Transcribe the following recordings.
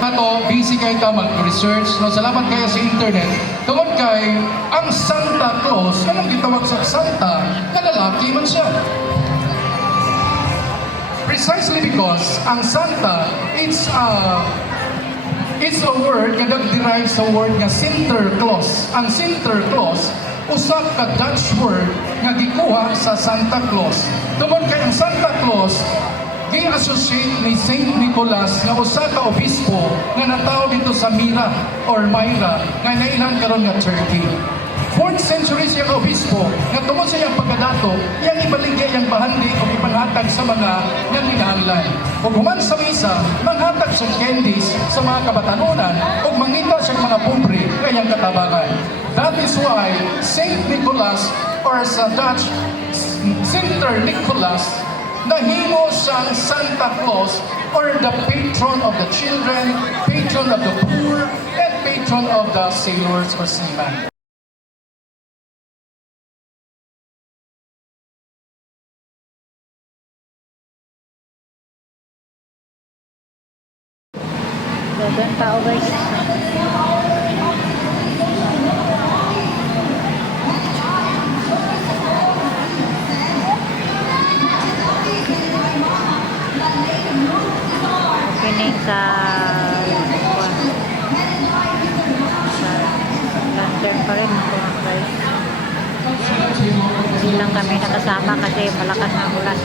Ato, busy kayo ka mag-research. No? Salamat kayo sa internet. Tungod kay, ang Santa Claus, anong gitawag sa Santa? Kalalaki man siya. Precisely because ang Santa, it's a word nga derive sa word nga Sinterklaas. Ang Sinterklaas, usa ka Dutch word nga gikuha sa Santa Claus. Tungod kay ang Santa Claus, gi-associate ni Saint Nicholas nga usa ka obispo nga natawo dito sa Myra nga nailan karon nga Turkey. 4th century siya ka obispo nga tungod sa iyang pagkadato, iyang ibaligya iyang bahandi o ipanhatag sa mga nanginahanglan. Ug human sa misa, manghatag sa candies sa mga kabatanunan ug mangita sa mga pobre nga iyang katabangan. That is why Saint Nicholas or sa Dutch Sinter Nicholas nahimo siyang Santa Claus or the patron of the children, patron of the poor, and patron of the sailors or seamen. Dagan tao guys. Opening sa lantern pa rin mga guys. Hindi lang kami nakasama kasi malakas na ulan.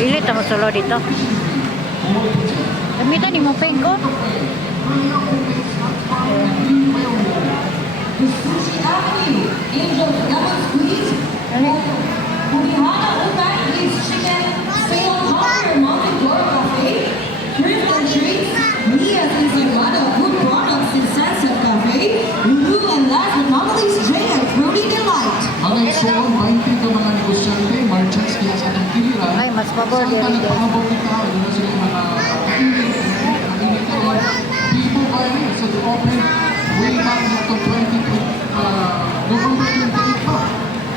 Pilit ang solo dito. Gamitan ni mo pengko. So, maintin ka mga negosyante, merchants kaya sa atong kiliran. Ay, mas pabor din rin. Habang kita, yun na sila mga people buying, so to open way back to November 28 pa.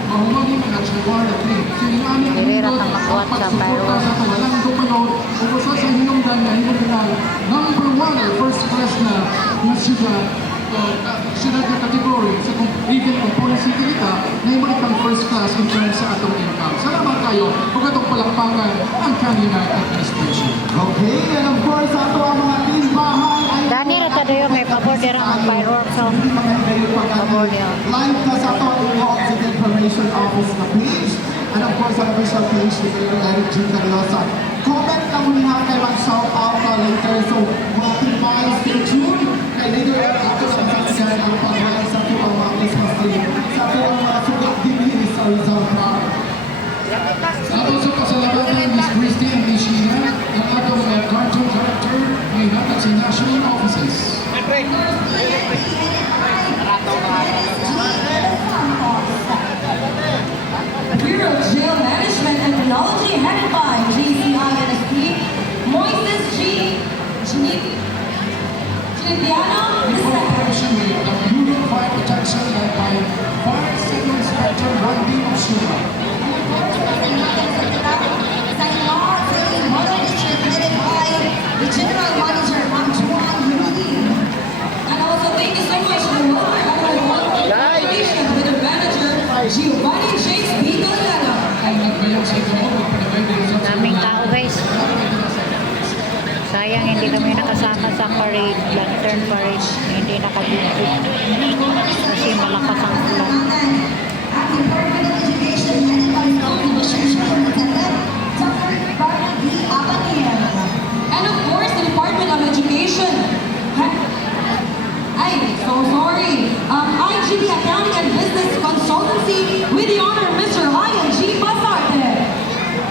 Mahumagi mga Jaguar at Lee. So, yung aming Dilirat ang makuhat sa Pyro. sa walang dumanod, o sa hinungdan na hinungdan, number 1, first class na syudad, syudad na category sa even kung policy kita na ibalitang first class in terms sa atong income. Salamat kayo kung atong palakpakan ang kanina administration. Okay, and of course, ato ang mga tinbahan ay Dani na tayo yung may pabor din ang fireworks song. Pabor niya. live na sa ato ang Oxygen Information Office na page. And of course, ang official page ni Mayor Eric G. Carilosa. Comment lang muli ha kayo mag-shout out later. So, mga tinbahan, stay tuned. Kay later, ako sa saksihan ang pag-ride sa ato ang mga Christmas tree. Sa ato ang mga sugat din sa Rizal Park. Ato sa pasalamatan ni Ms. Christy and Ms. Sheena, ang atong mga cartoon character may hatag sa national offices. Bureau of Jail Management and Penology headed by JCINSP, Moises G. Chinipiano Cooperation with the Bureau of Fire Protection led by Fire Senior Inspector Randy Osuna. the General Manager, Antoine Rudin. And also thank you so much for the collaboration with the manager, Giovanni Chase B. Galliano. Ang nagbayang sa ito, magpapagay din sa Daming tao guys. Sayang hindi kami nakasama sa parade, lantern parade. Hindi nakabibig. Kasi malakas ang ulan. At the Department of Education and Communication Superintendent, Dr. Barbara D. Abaniel. And of course, the Department of Education. Ay, so sorry. IGB Accounting and Business Consultancy with the honor Mr. Ryan G. Basarte.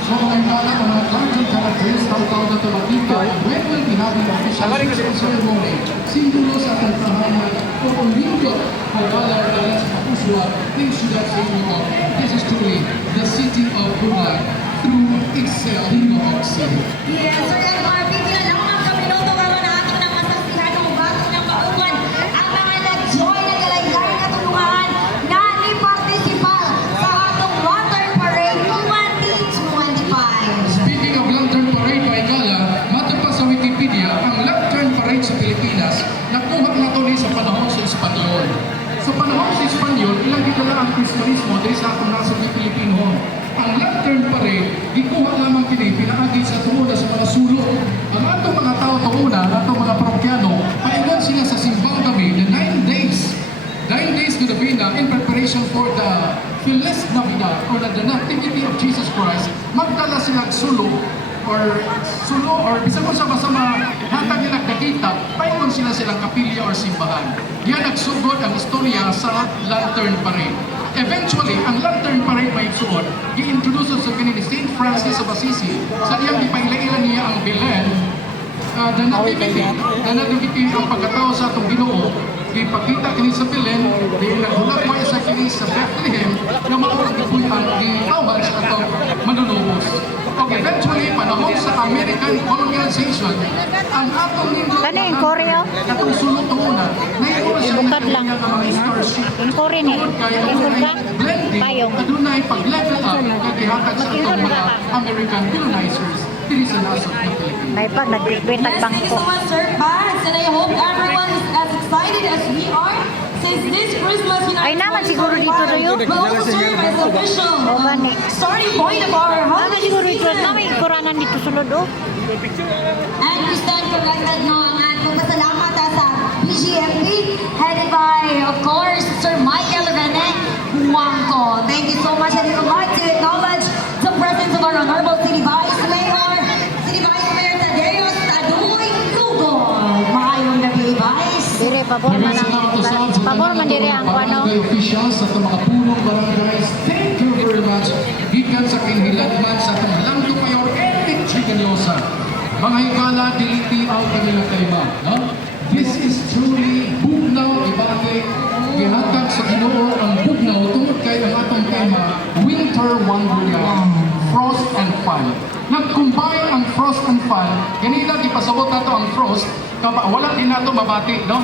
So, ang mga cartoon characters, taw-taw na tumatito, when will be having official ceremony, simbolo sa tantahanan o ulimbyo o balar-balar sa kapuswa ng siyudad sa inyo. This is truly the city of Bulag through Excel in Mohawk City. Yes, sir. Ang RPP na lang mga kapinoto ka na ating nakasaksihan ng diri sa atong nasod ng Pilipino. Ang lantern parade, gikuha lamang kini pinaagi sa tunguna sa mga sulok. Ang atong mga tao tunguna, atong mga parokyano, paingon sila sa simbang gabi the 9 days. 9 days to the Vina in preparation for the Filis Navidad or the Nativity of Jesus Christ. Magdala sila sulo or bisa ko sa masama hatag nila nakita, paingon sila silang kapilya or simbahan. Yan nagsugod ang istorya sa Lantern Parade. Eventually, ang Lantern Parade may suot, i-introduce sa kanila ni St. Francis of Assisi. Sa iyang ipailailan niya ang Belen, the nativity ang pagkatao sa atong Ginoo. Ipakita kini sa Belen, di nagulat mo sa kini sa Bethlehem na maurang ipuyan di tawag sa atong manunubos. Okay, eventually, panahon sa American colonialization, ang atong Ano yung Korea? katong sulot muna, naiuwa siya Bukad lang. ng mga starship. Yung Korean eh. Ingkod ka? Payong. Adunay pag-level up kagihatag sa atong mga American colonizers diri sa nasod ng Pilipinas. May pag nagbitbit Yes, thank you bangko. so much, Sir Bags, and I hope everyone is as excited as we are since this Christmas United Ay, naman siguro dito na yun. will also serve as the official O, gani. starting point of our Ano holiday siguro dito? season. May kuranan dito sulod oh. And we stand corrected no ang pagpasalamat sa BGMP headed by, of course, Sir Michael Rene Huangco. Thank you so much, and we would like to acknowledge the presence of our Honorable City Vice Mayor Tadeo Taduy Lugod. Maayong gabi, Vice. Dire, pabor man ang pabor man dire ang ano. Barangay officials sa itong mga punong barangays, thank you very much. Gikan sa kinhilagman sa itong Langdo Mayor Eric Chicanyosa. Mga higala, diliti-out kanila kayo ma. No? This is truly bugnaw, ibarangay. Gihatag sa Ginoo ang bugnaw tungod kay ang atong tema, Winter Wonderland, Frost and Fun. Nag-combine ang frost and fun. Ganina, ipasabot na to ang frost. Wala din na to mabati, no?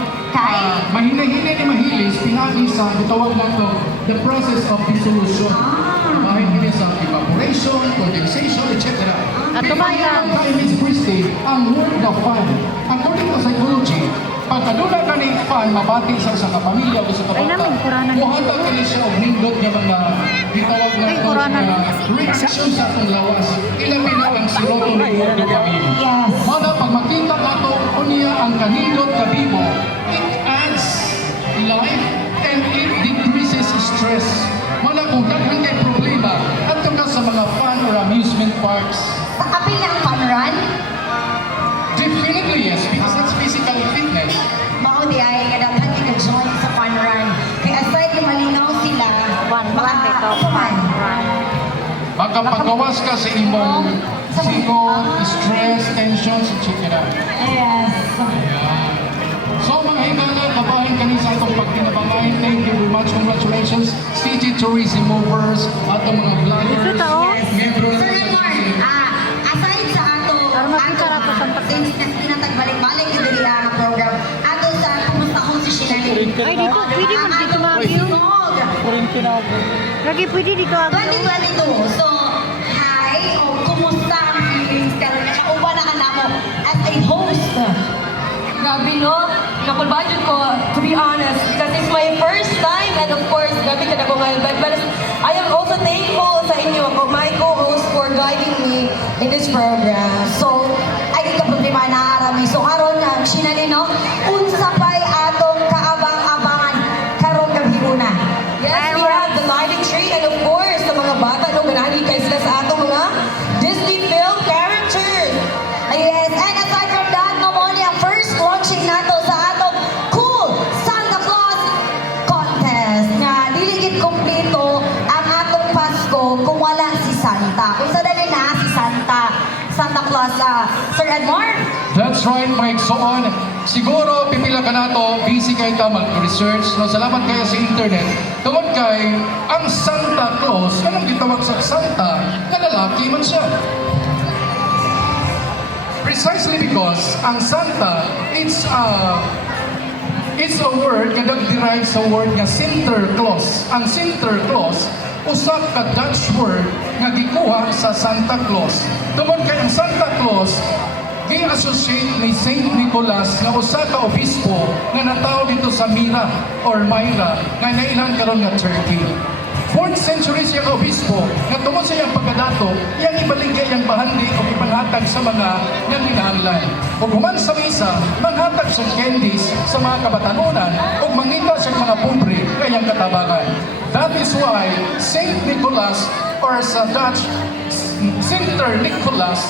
Mahina-hina ni mahilis, pinagi sa, itawag lang to, the process of dissolution. Bahin kini sa evaporation, condensation, etc. At tumayan. Kay Miss Christie, ang word na fun. According to psychology, pag aduna ka ni fun, mabati sa isang kapamilya o sa Ay, namin, kabata, kuranan. muhatag ka ni siya o nindot niya mga itawag na Ay, to, kuranan. reaction sa atong lawas. Ilabi na ang serotonin dopamine. Yes. Mana pag makita nato o niya ang kanindot kabibo, it adds life and it decreases stress. Mana kung daghan kay problema at ka sa mga fun or amusement parks, Sa kapil ng fun run, definitely yes, because that's physical fitness. mao di ay kadaghan ka join sa fun run. Kaya aside na malinaw sila, One dito. man. Makapagawas ka sa imong sigo, stress, tensions, etc. Yes. So mga higala, kabahin kani sa itong pagkinabangayan. Thank you very much. Congratulations. City Tourism Movers, atong mga vloggers, Ito tao. membro ng Sir Edmar, aside sa ato, Para makita ra po sa since tinatagbalik-balik yung dili ang program, ato sa kumusta kong si Shinay. Ay, dito, pwede man dito mag-view. Lagi pwede dito ang 2022. So, hi, o kumusta ang feelings ka? Nakauba na ka na mo as a host. Grabe no, napulbadyo ko, to be honest, because it's my first time and of course, grabe ka na ko ngayon. But I am also thankful sa inyo, my co-host, for guiding me in this program. So, ay di ka problema na arami. So, karon na, sinali no, unsa pa'y atong kaabang-abangan karong gabi una. Yes, we have the lighting tree and of course, sa mga bata, no, ganani kayo sila sa atong mga Disney film characters. Yes, and aside from that, no mo ang first launching nato sa atong cool Santa Claus contest nga diligid kompleto ang atong Pasko kung wala si Santa. Kung sa dali na si Santa Claus, Sir Edmar? That's right, Mike. So on, siguro pipila ka na to, busy kayo ta mag-research. No? Salamat kayo sa internet. Tungod kay, ang Santa Claus, anong gitawag sa Santa, na lalaki man siya. Precisely because ang Santa, it's a word nga nag-derive sa word nga Sinterklaas. Ang Sinterklaas, usa ka Dutch word nga gikuha sa Santa Claus. Tungod kay ang Santa Claus, gi-associate ni Saint Nicholas nga usa ka obispo nga natawo dito sa Myra or Myra nga nailan karon nga Turkey. 4th century siya ka obispo, nga tungod sa iyang pagkadato, iyang ibaligay ang bahandi o ipanghatag sa mga nga kinahanglan. O human sa misa, manghatag sa candies sa mga kabatanunan o mangita sa mga pobre kayang katabangan. That is why Saint Nicholas or sa Dutch, Sinter Nicholas,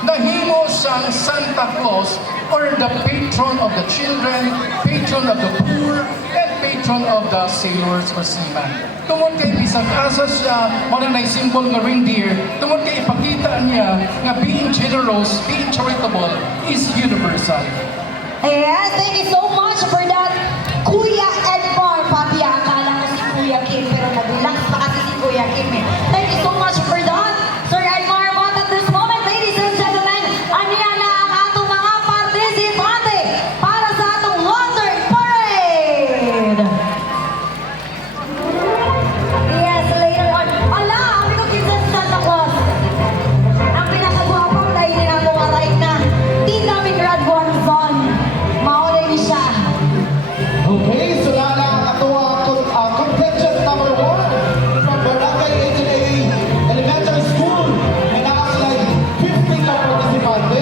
nahimo siyang Santa Claus or the patron of the children, patron of the poor, and patron of the sailors or seamen. Tungod kay bisag asa siya, wala na symbol nga reindeer, tungod kay ipakita niya nga being generous, being charitable is universal. Yes, thank you so much for that, Kuya Edmar. Papi, akala ko si Kuya Kim, pero nag-relax pa kasi si Kuya Kim eh. Thank you so much for that, Sir Edmar. But at this moment, ladies and gentlemen, aniya na ang atong mga partisipante para sa atong Lantern Parade. Yes, later on. Ala, ang ko kinsa sa Santa Claus. Ang pinakagwapang dahil na mga right na. Tita Migraduan Son. Maulay ni siya. Okay, so na ang ato contingent number 1 from Barangay 18A Elementary School. May nakaslay 50 ka participante,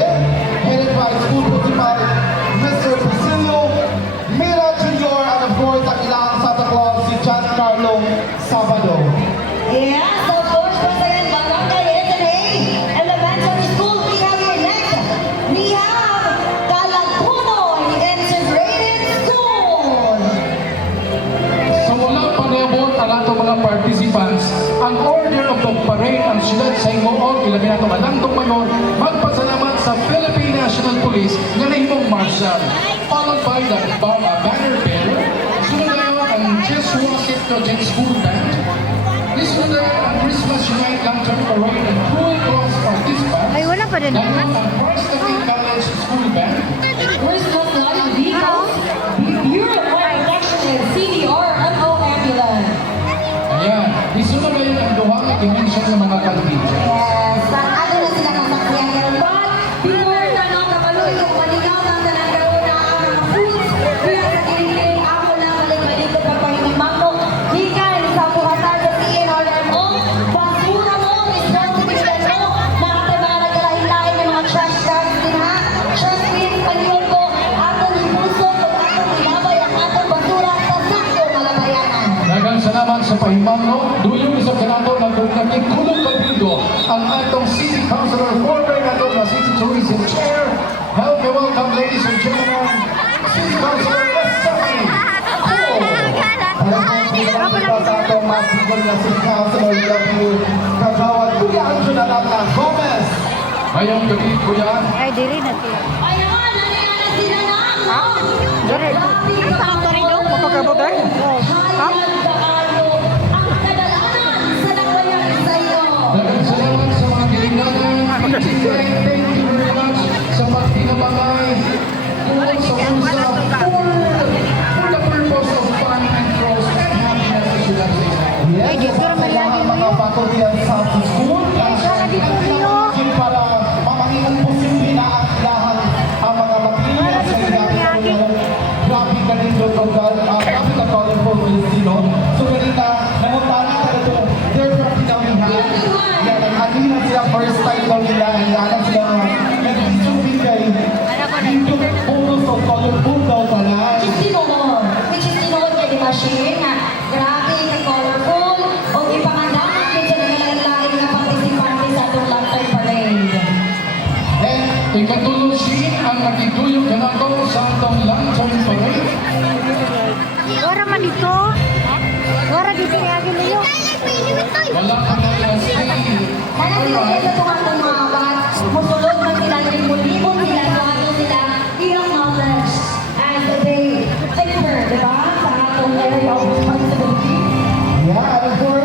headed by School Principal Mr. Priscilio Mira Jr. and of course ang ilang Santa Claus si Giancarlo Sabado. Yes, of course, President Barangay 18A Elementary School. We have here next. We have Calagpunoy Integrated School. Sa walang panibot ang atong mga participants, ang order of the parade ang siyudad sa Ingoon, ilabi nato Malangtong Mayor, magpasalamat sa Philippine National Police nga nahimong marshal, followed by the banner bearer, sunod na ang Jesuit Catholic School Band, lisunod na ang Christmas Night Lantern Parade and Cruel Cross Participants, Ay, wala pa rin Ganon naman. ang First State College School Band, Christmas light vehicles, Beautiful Protection and CDR MO Ambulance. ayan, lisunod na yun ang duha na dimension ng mga kandidato. Yes, ano na sila ng sakyan yan. But before na nang kapaloy kung manigaw ng tanagaw na ang mga foods, kaya sa kinikiling ako na balik-balik ko pagpahimimangko. Hikan sa buhatan sa CNRMO, basura mo, responsibilidad mo, na ating mga nagalahin-lahin ng mga trash bags din ha. Trash bin, paniwan ko, atong ibuso, kung atong ilabay ang atong basura sa sakto malamayanan. Daghang salamat sa pahimangno. Duyong sa kanato na naging tulong kabigo ang atong City Councilor former nato na City Tourism Chair. Help me welcome, ladies and gentlemen, City Councilor Stephanie Cole. Salamat sa atong masigol na si Councilor W. Kagawad Kuya Angela Lata Gomez. Ngayong gabi, kuya, Ay, dili na sila. Ayan, nangyayari na sila na. Dili. Mapagabot eh? Ha? Ang kadalanan sa nagbayang sa iyo. daghang salamat sa mga gilinganan. Thank you very much sa pagtinabangay tungkol sa usa for the purpose of fun and growth and happiness sa siyudad sa Ingoon. Yes, Ay, dito naman sa lagi mga faculty at staff sa school. Para dito niyo. Para mamangingong posible na ang lahat ang mga materials Para dito sa naman lagi. grabe ka rin doon, grabe ka colorful Filipino. So ganita, nangutana ka ito, they're from Pinawihan. Yan, nag-agina sila first time daw nila, yan sila nag-isubigay. Dito, photos of colorful daw pala. Which is tinuod kay di ba Shane, na grabe ka colorful o ipangandaman din sa naglalalain nga partisipante sa atong Lantern Parade. And ikatulo siya ang nagiduyong kanato sa atong Lantern Parade. Wara man dito. Wara dito ni Agil niyo. Wala ka na yan si... Kaya sila sa itong atong mga bat, musulod man sila, libon sila, so ato sila i-acknowledge as they differ, di ba? Sa atong area of responsibility. Yeah, and of course,